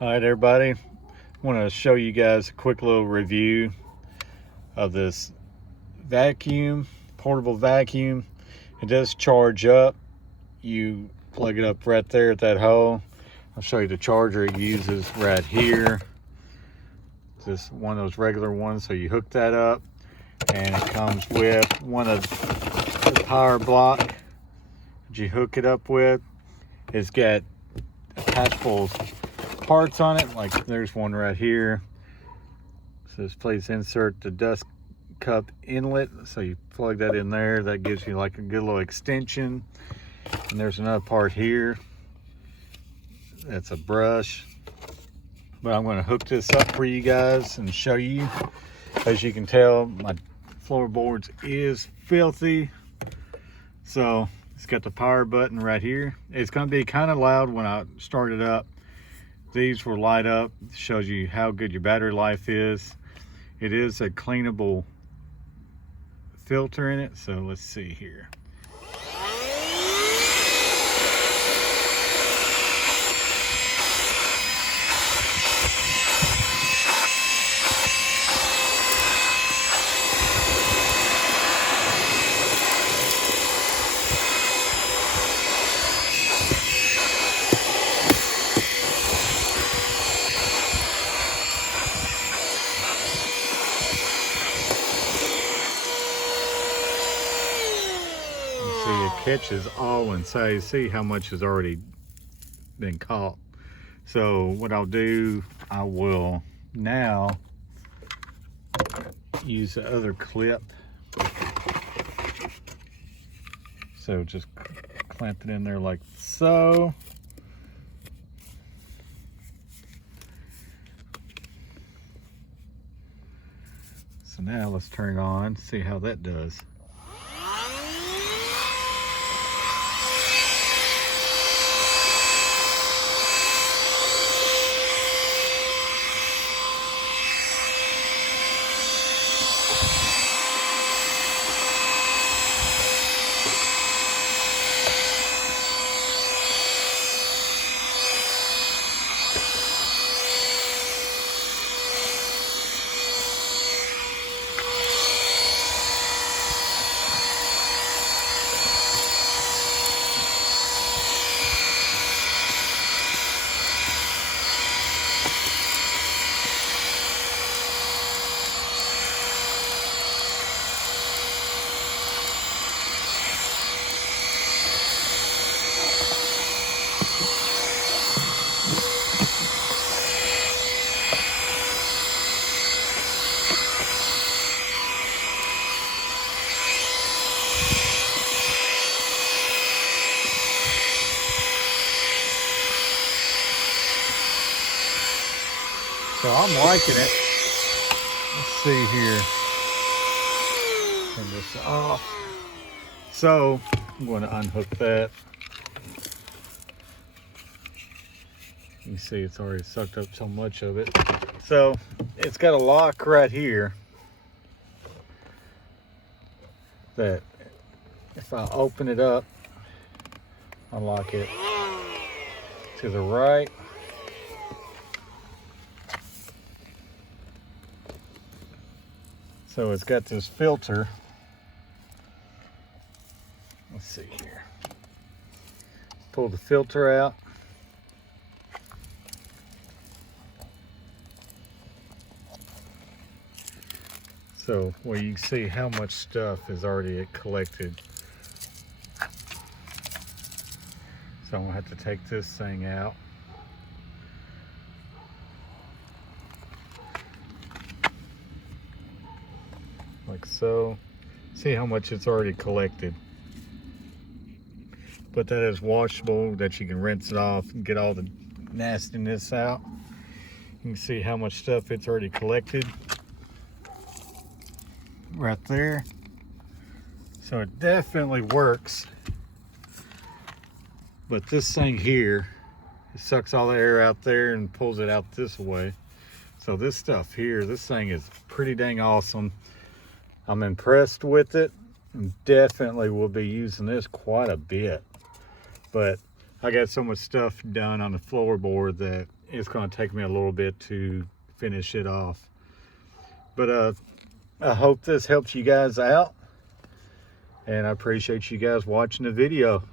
All right, everybody. I want to show you guys a quick little review of this vacuum, portable vacuum. It does charge up. You plug it up right there at that hole. I'll show you the charger it uses right here. It's just one of those regular ones, so you hook that up, and it comes with one of the power block that you hook it up with. It's got attachable parts on it, like there's one right here. So this place insert the dust cup inlet, so you plug that in there. That gives you like a good little extension. And there's another part here, that's a brush. But I'm going to hook this up for you guys and show you. As you can tell, my floorboards is filthy, so it's got the power button right here. It's going to be kind of loud when I start it up. These will light up. Shows you how good your battery life is. It is a cleanable filter in it, so let's see here. See, it catches all inside. See how much has already been caught. So what I'll do, I will now use the other clip. So just clamp it in there like so. So now let's turn it on, see how that does. So I'm liking it. Let's see here. Turn this off. So I'm going to unhook that. You see it's already sucked up so much of it. So it's got a lock right here that if I open it up, unlock it to the right. So it's got this filter. Let's see here. Pull the filter out. So well, you can see how much stuff is already collected. So I'm gonna have to take this thing out. Like so. See how much it's already collected. But that is washable, that you can rinse it off and get all the nastiness out. You can see how much stuff it's already collected right there. So it definitely works. But this thing here, it sucks all the air out there and pulls it out this way. So this stuff here, this thing is pretty dang awesome. I'm impressed with it, and definitely will be using this quite a bit. But I got so much stuff done on the floorboard that it's going to take me a little bit to finish it off. But I hope this helps you guys out, and I appreciate you guys watching the video.